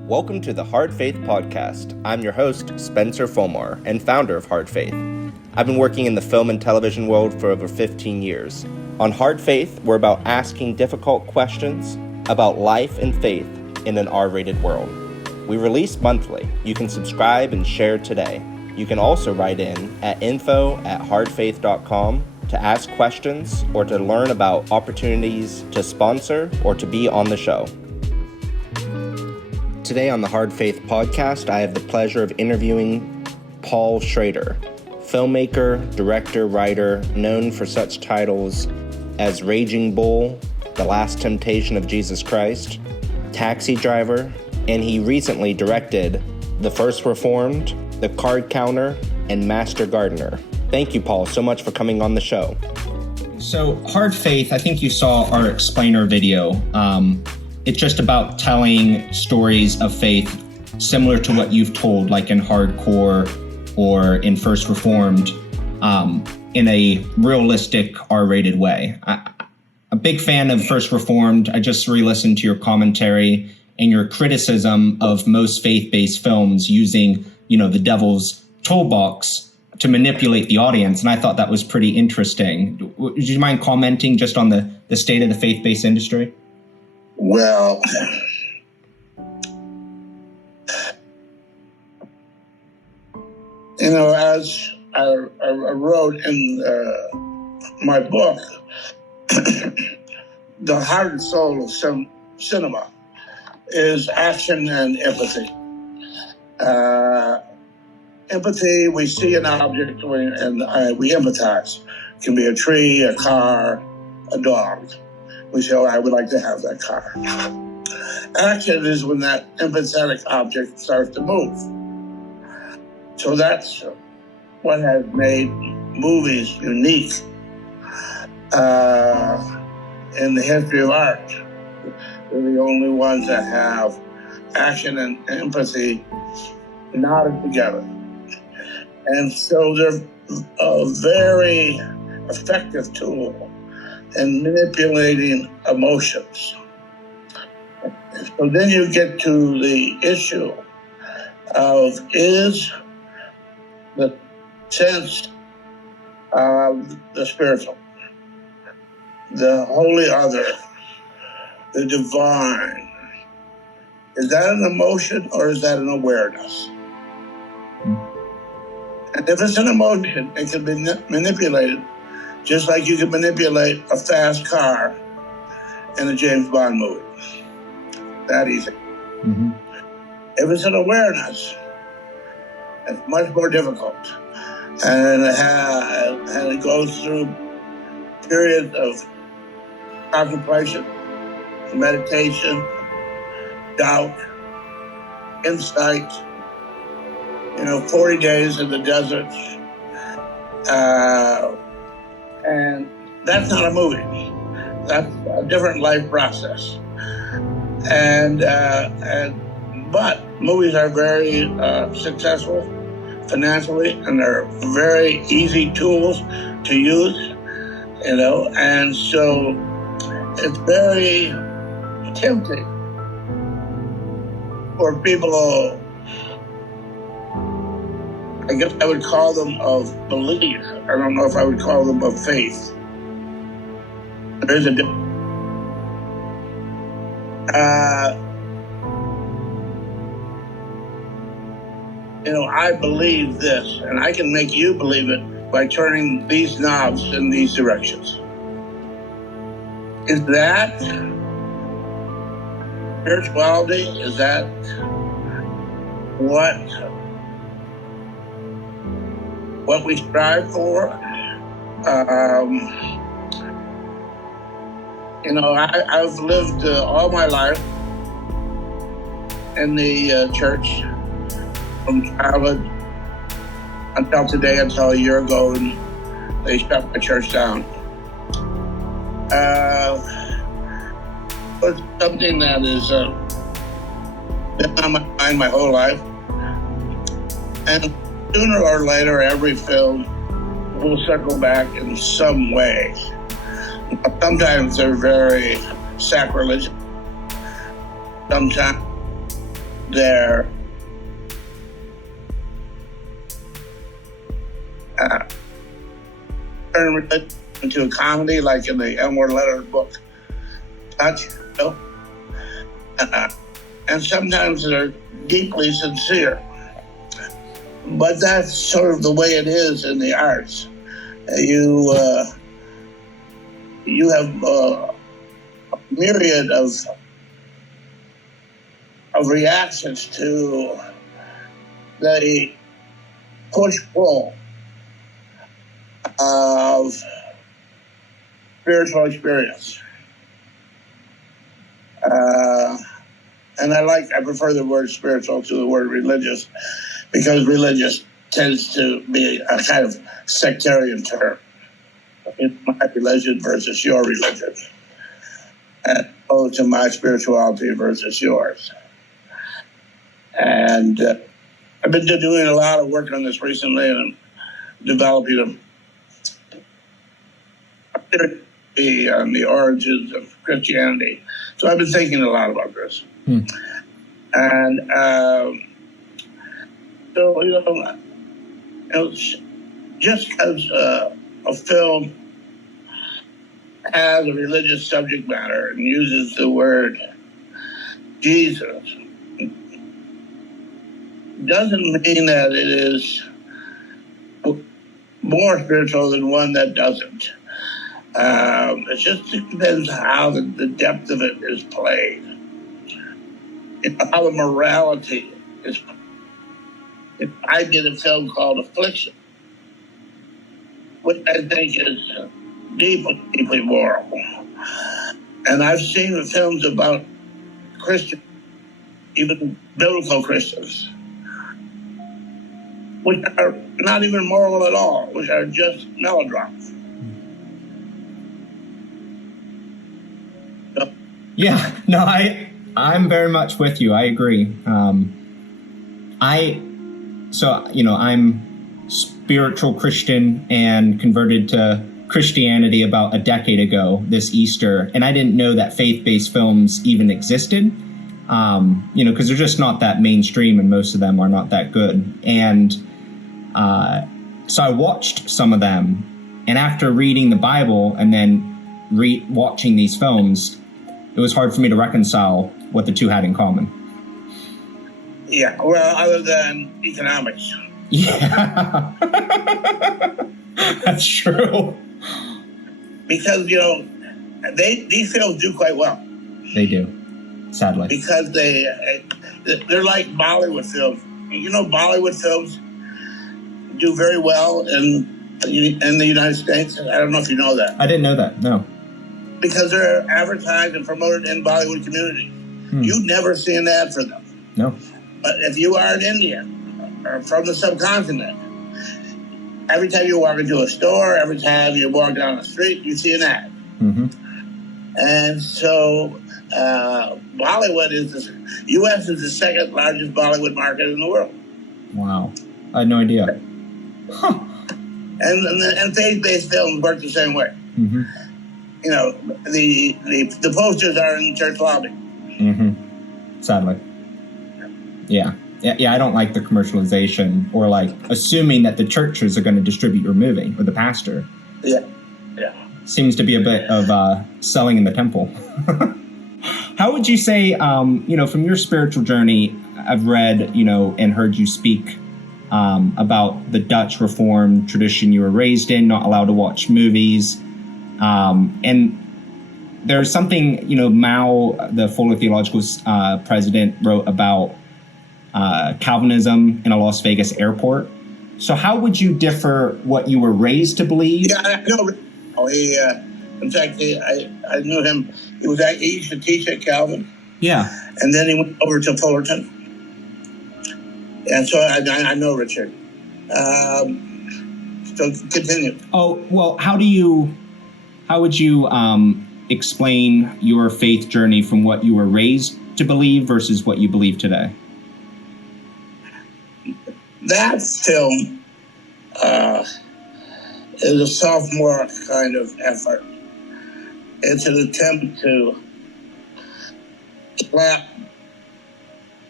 Welcome to the Hard Faith Podcast. I'm your host, Spencer Fulmar, and founder of Hard Faith. I've been working in the film and television world for over 15 years. On Hard Faith, we're about asking difficult questions about life and faith in an R-rated world. We release monthly. You can subscribe and share today. You can also write in at info@hardfaith.com to ask questions or to learn about opportunities to sponsor or to be on the show. Today on the Hard Faith Podcast, I have the pleasure of interviewing Paul Schrader, filmmaker, director, writer, known for such titles as Raging Bull, The Last Temptation of Jesus Christ, Taxi Driver, and he recently directed The First Reformed, The Card Counter, and Master Gardener. Thank you, Paul, so much for coming on the show. So, Hard Faith, I think you saw our explainer video. It's just about telling stories of faith similar to what you've told, like in Hardcore or in First Reformed, in a realistic R-rated way. I'm a big fan of First Reformed. I just re-listened to your commentary and your criticism of most faith-based films using, the devil's toolbox to manipulate the audience, and I thought that was pretty interesting. Would you mind commenting just on the state of the faith-based industry? Well, as I wrote in my book, the heart and soul of cinema is action and empathy. Empathy, we see an object and we empathize. It can be a tree, a car, a dog. We say, I would like to have that car. Action is when that empathetic object starts to move. So that's what has made movies unique in the history of art. They're the only ones that have action and empathy knotted together. And so they're a very effective tool in manipulating emotions. So then you get to the issue of, is the sense of the spiritual, the holy other, the divine, is that an emotion or is that an awareness? And if it's an emotion, it can be manipulated just like you can manipulate a fast car in a James Bond movie. That easy. Mm-hmm. If it's an awareness, it's much more difficult. And it goes through periods of contemplation, meditation, doubt, insight, 40 days in the desert. And that's not a movie. That's a different life process. But movies are very successful financially, and they're very easy tools to use, and so it's very tempting for people. I guess I would call them of belief. I don't know if I would call them of faith. There's a difference. I believe this, and I can make you believe it by turning these knobs in these directions. Is that spirituality? Is that what we strive for? I've lived all my life in the church from childhood until today, until a year ago, and they shut my church down. It's something that has been on my mind my whole life. And sooner or later, every film will circle back in some way. Sometimes they're very sacrilegious. Sometimes their turn it into a comedy, like in the Elmore Leonard book, Touch, and sometimes they're deeply sincere. But that's sort of the way it is in the arts. You have a myriad of reactions to the push-pull of spiritual experience. And I prefer the word spiritual to the word religious, because religious tends to be a kind of sectarian term. My religion versus your religion, as opposed to my spirituality versus yours. And I've been doing a lot of work on this recently, and I'm developing a theory on the origins of Christianity. So I've been thinking a lot about this. And so, just because a film has a religious subject matter and uses the word Jesus doesn't mean that it is more spiritual than one that doesn't. It just depends how the depth of it is played, how the morality is played. If I did a film called Affliction, which I think is deeply, deeply moral, and I've seen films about Christians, even biblical Christians, which are not even moral at all, which are just melodramas. Yeah, no, I'm very much with you. I agree. I'm spiritual Christian and converted to Christianity about a decade ago this Easter, and I didn't know that faith-based films even existed. Because they're just not that mainstream, and most of them are not that good. And so I watched some of them, and after reading the Bible and then watching these films, it was hard for me to reconcile what the two had in common. Yeah, well, other than economics. Yeah, that's true. Because, these films do quite well. They do, sadly. Because they're like Bollywood films. Bollywood films do very well in the United States. I don't know if you know that. I didn't know that, no. Because they're advertised and promoted in Bollywood communities. You'd never see an ad for them. No. But if you are an Indian or from the subcontinent, every time you walk into a store, every time you walk down the street, you see an ad. Mm-hmm. And so Bollywood U.S. is the second largest Bollywood market in the world. Wow. I had no idea. Huh. And faith-based films work the same way. Mm-hmm. The posters are in the church lobby. Mm-hmm. Sadly. Yeah. I don't like the commercialization or like assuming that the churches are going to distribute your movie or the pastor. Yeah. Seems to be a bit of selling in the temple. How would you say, from your spiritual journey, I've read, and heard you speak about the Dutch Reformed tradition you were raised in, not allowed to watch movies. And there's something, Mao, the Fuller Theological president, wrote about Calvinism in a Las Vegas airport. So how would you differ what you were raised to believe? Yeah, I know. In fact, I knew him. He used to teach at Calvin. Yeah. And then he went over to Fullerton. And so I know Richard. So continue. Oh, well, how would you explain your faith journey from what you were raised to believe versus what you believe today? That film is a sophomore kind of effort. It's an attempt to slap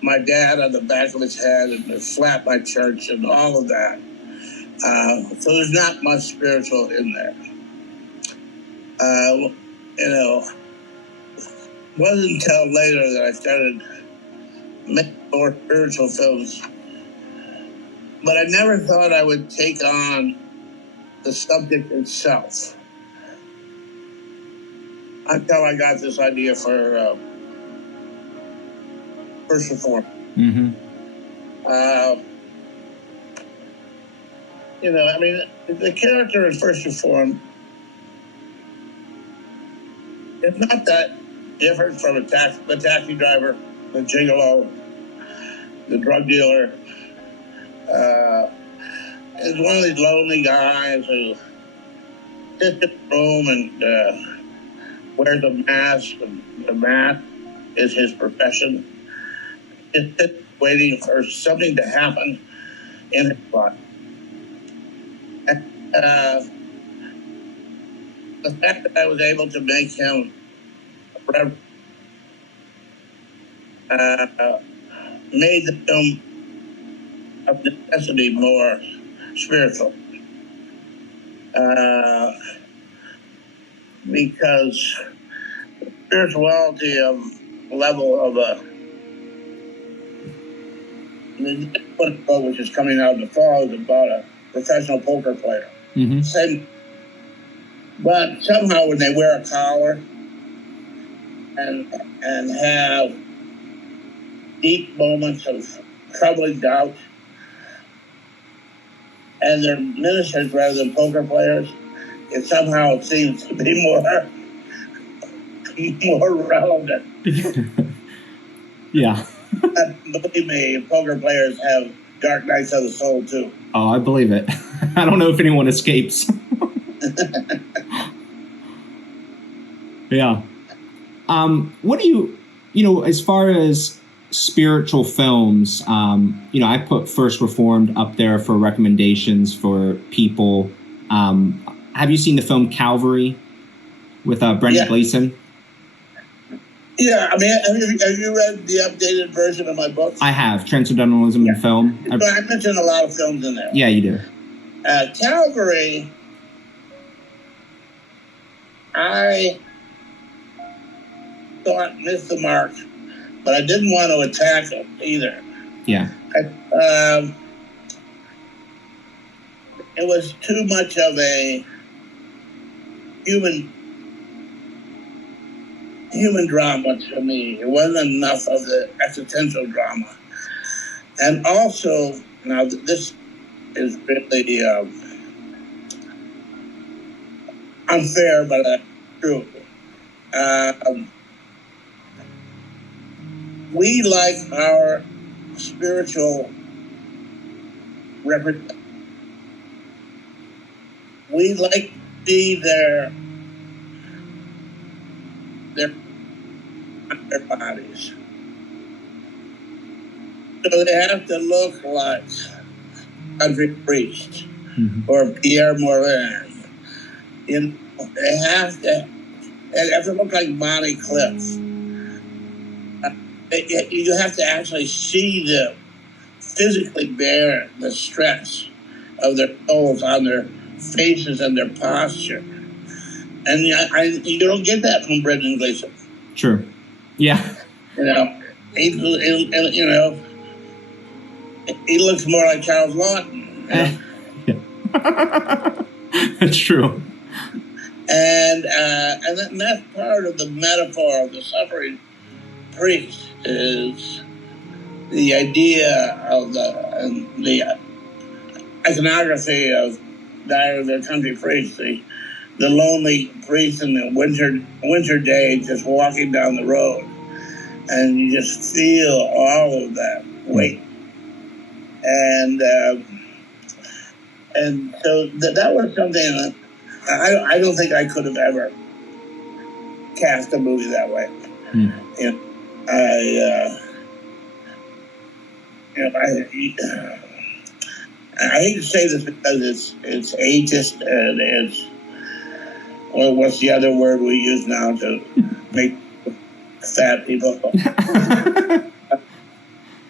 my dad on the back of his head and flat my church and all of that. So there's not much spiritual in there. It wasn't until later that I started making more spiritual films. But I never thought I would take on the subject itself until I got this idea for First Reform. Mm-hmm. The character in First Reform is not that different from the taxi driver, the gigolo, the drug dealer. Is one of these lonely guys who sits in the room and wears a mask, and the mask is his profession. Just sits waiting for something to happen in his life. And, the fact that I was able to make him made the film of necessity more spiritual. Because the spirituality of level of which is coming out in the fall, is about a professional poker player. Mm-hmm. But somehow when they wear a collar and have deep moments of troubling doubt, and they're ministers rather than poker players, it somehow seems to be more relevant. Yeah. Believe me, poker players have dark nights of the soul too. Oh, I believe it. I don't know if anyone escapes. Yeah. What do you, as far as spiritual films, I put First Reformed up there for recommendations for people. Have you seen the film Calvary with Brendan Gleeson? Yeah, I mean, have you read the updated version of my book? I have, Transcendentalism in Film. I mentioned a lot of films in there. Yeah, you do. Calvary, I thought missed the mark, but I didn't want to attack it either. Yeah. It was too much of a human drama to me. It wasn't enough of the existential drama. And also, now this is really unfair, but true. We like our spiritual representation. We like to see their bodies. So they have to look like country priest or Pierre Morin. They have to look like Bonnie Cliff. You have to actually see them physically bear the stress of their souls on their faces and their posture. And you don't get that from Brendan Gleeson. Sure. Yeah. He looks more like Charles Lawton. That's true. And that's part of the metaphor of the suffering priest, is the idea of the iconography of the country priest, the lonely priest in the winter day just walking down the road, and you just feel all of that weight. And so that was something that I don't think I could have ever cast a movie that way. I hate to say this because it's ageist and it's, well, what's the other word we use now to make fat people?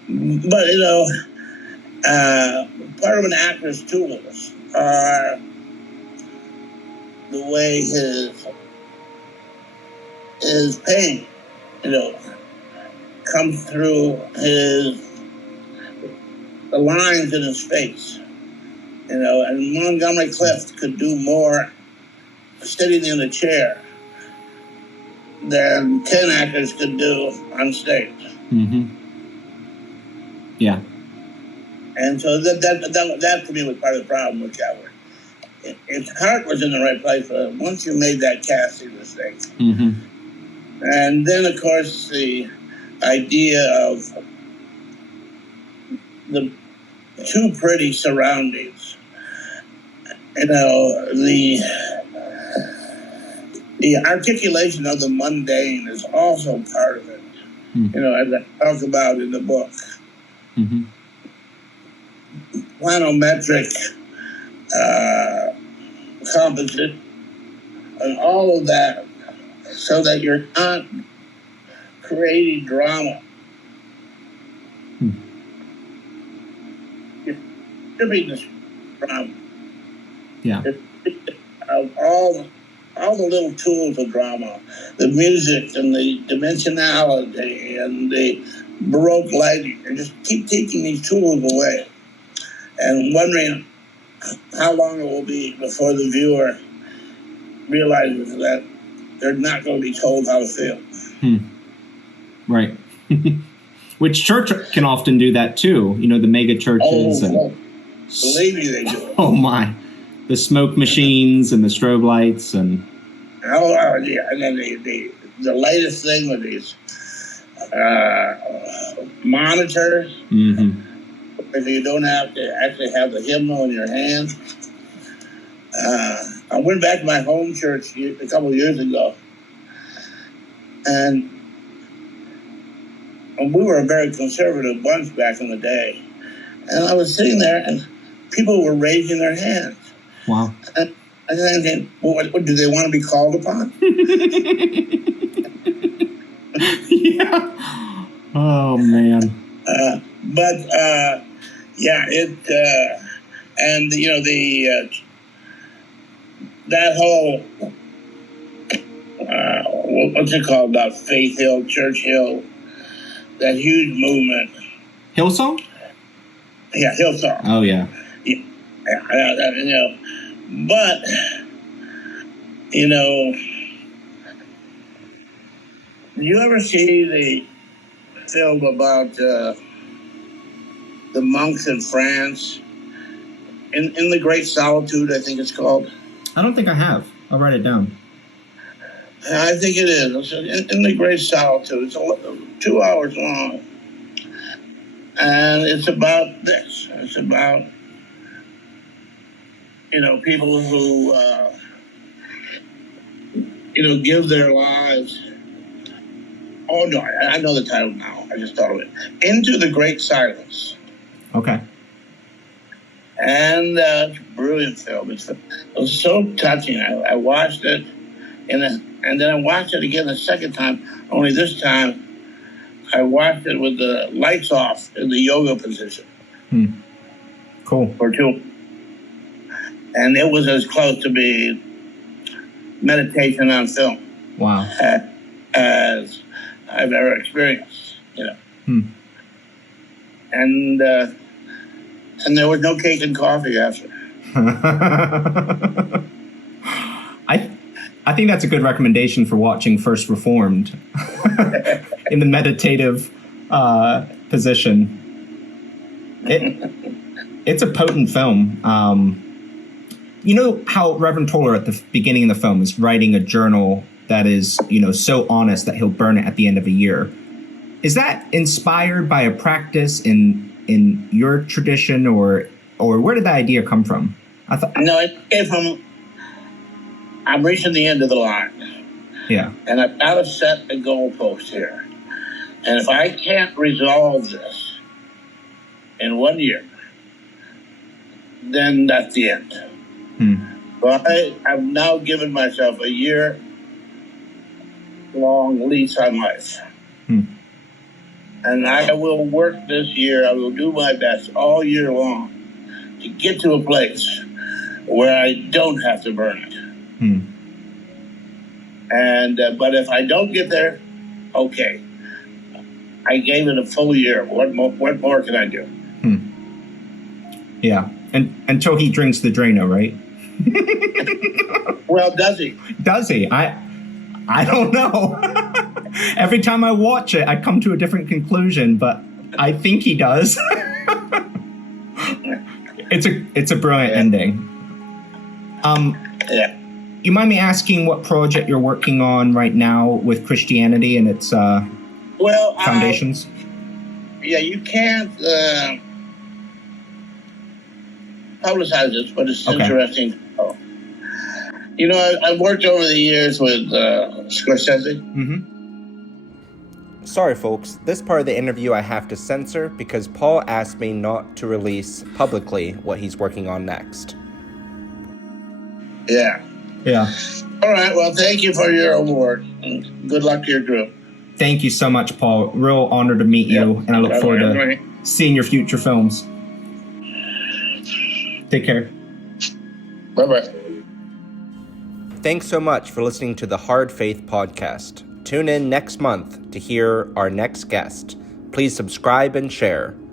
But, part of an actor's tools are the way his pain, comes through the lines in his face. And Montgomery Clift could do more sitting in a chair than 10 actors could do on stage. Mm-hmm. Yeah. And so that to me was part of the problem with Calvert. His heart was in the right place, but once you made that casting mistake. Mm-hmm. And then, of course, the idea of the too pretty surroundings. The articulation of the mundane is also part of it. Mm-hmm. As I talk about in the book. Mm-hmm. Planometric composite and all of that, so that you're not creating drama. You're stripping the drama. Yeah. Of all the little tools of drama, the music and the dimensionality and the Baroque lighting, and just keep taking these tools away and wondering how long it will be before the viewer realizes that they're not going to be told how to feel. Right. Which church can often do that too. The mega churches. Believe me, they do. Oh my. The smoke machines and the strobe lights and... yeah. And then the latest thing with these monitors, mm-hmm. If you don't have to actually have the hymnal in your hand. I went back to my home church a couple of years ago, and we were a very conservative bunch back in the day. And I was sitting there, and people were raising their hands. Wow. And I was thinking, what do they want to be called upon? Yeah. Oh, man. And that whole, what's it called, about Faith Hill, Church Hill, that huge movement. Hillsong? Yeah, Hillsong. Oh, yeah. But, do you ever see the film about the monks in France? In the Great Solitude, I think it's called. I don't think I have. I'll write it down. I think it is. In the Great Solitude. It's 2 hours long. And it's about this. It's about, people who, give their lives. Oh, no, I know the title now. I just thought of it. Into the Great Silence. Okay. And it's a brilliant film. It was so touching. I watched it, and then I watched it again the second time, only this time I watched it with the lights off in the yoga position. Cool. Or two. And it was as close to being meditation on film. Wow. As I've ever experienced, And there was no cake and coffee after. I think that's a good recommendation for watching First Reformed in the meditative position. It's a potent film. You know how Reverend Toller at the beginning of the film is writing a journal that is, so honest that he'll burn it at the end of a year. Is that inspired by a practice in your tradition, or where did that idea come from? No, it came from, I'm reaching the end of the line. Yeah. And I've got to set a goalpost here. And if I can't resolve this in 1 year, then that's the end. But I've now given myself a year-long lease on life. And I will work this year. I will do my best all year long to get to a place where I don't have to burn it. And but if I don't get there, okay. I gave it a full year. What more can I do? Yeah, and until he drinks the Drano, right? Well, does he? Does he? I don't know. Every time I watch it, I come to a different conclusion, but I think he does. It's a brilliant ending. Yeah. You mind me asking what project you're working on right now with Christianity and its foundations? Yeah, you can't publicize this, but it's interesting. Oh. You know, I've worked over the years with Scorsese. Sorry, folks. This part of the interview I have to censor because Paul asked me not to release publicly what he's working on next. Yeah. All right. Well, thank you for your award. And good luck to your group. Thank you so much, Paul. Real honor to meet you, and I look forward to seeing your future films. Take care. Bye-bye. Thanks so much for listening to the Hard Faith Podcast. Tune in next month to hear our next guest. Please subscribe and share.